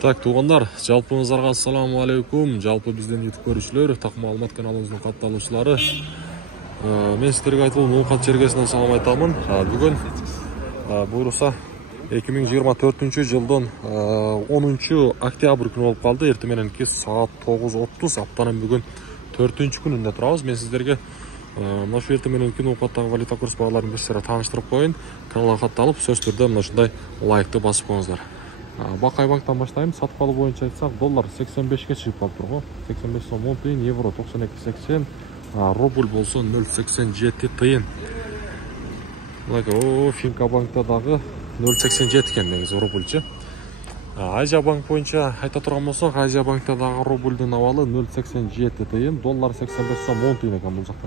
Так, туғандар, жалпыңыздарга ассаламу алейкум. Жалпы бизден YouTube көрүүчүлөр, так маалымат каналыбыздын катталуучулары. Мен сиздерге айтылган Ноокат чергесинен салам айтамын. Бүгүн буюрса 2024 жылдын 10 октябрь күнү болуп калды. Эртең мененки саат 9:30, аптанын бүгүн 4-күнүндө турабыз. Мен сиздерге мына шу эртең мененки Ноокаттагы валюта курс багаларын бир сыйра тааныштырып коеюн. Каналга катталып, сөз түрдө мына ушундай лайкты басып коюңуздар. Бак-айбактан баштайм. Сатып алуу боюнча айтсак, доллар 85ке чыгып калып турго. 85 сом 10 тыйын, евро 92.80, рубль болсо 0.87 тыйын. Финка банкта дагы 0.87 экен негизи рубльчы. Азия банк боюнча айта турган болсок, Азия банкта дагы рубльдун абалы 0.87 тыйын, доллар 85 сом 10 тыйын экен бул жакта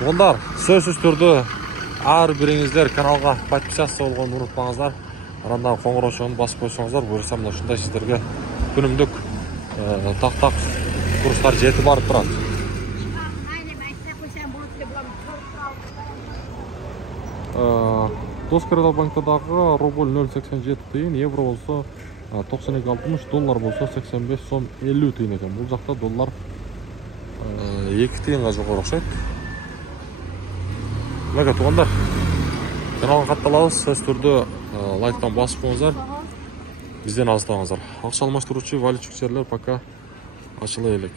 дагы. Ондар сөзсүз түрдө ар бириңиздер каналга подписаться болгонду унутпаңыздар. Аранда коңгуроочугун басып койсоңуздар, буюрса мына ушундай сиздерге күнүмдүк так курстар жетип барып турат. Доскоредо банкта дагы рубль 0.87 тыйын, евро болсо 92.60, доллар болсо 85 сом 50 тыйын экен. Бул жакта доллар 2 тыйынга жогору окшойт. Мага тугандар, каналга катталабыз, сөз түрдө лайктан басып коюңуздар, бизден алыстабаңыздар. Акча алмаштыруучу валютчук жерлер пока ачыла элек.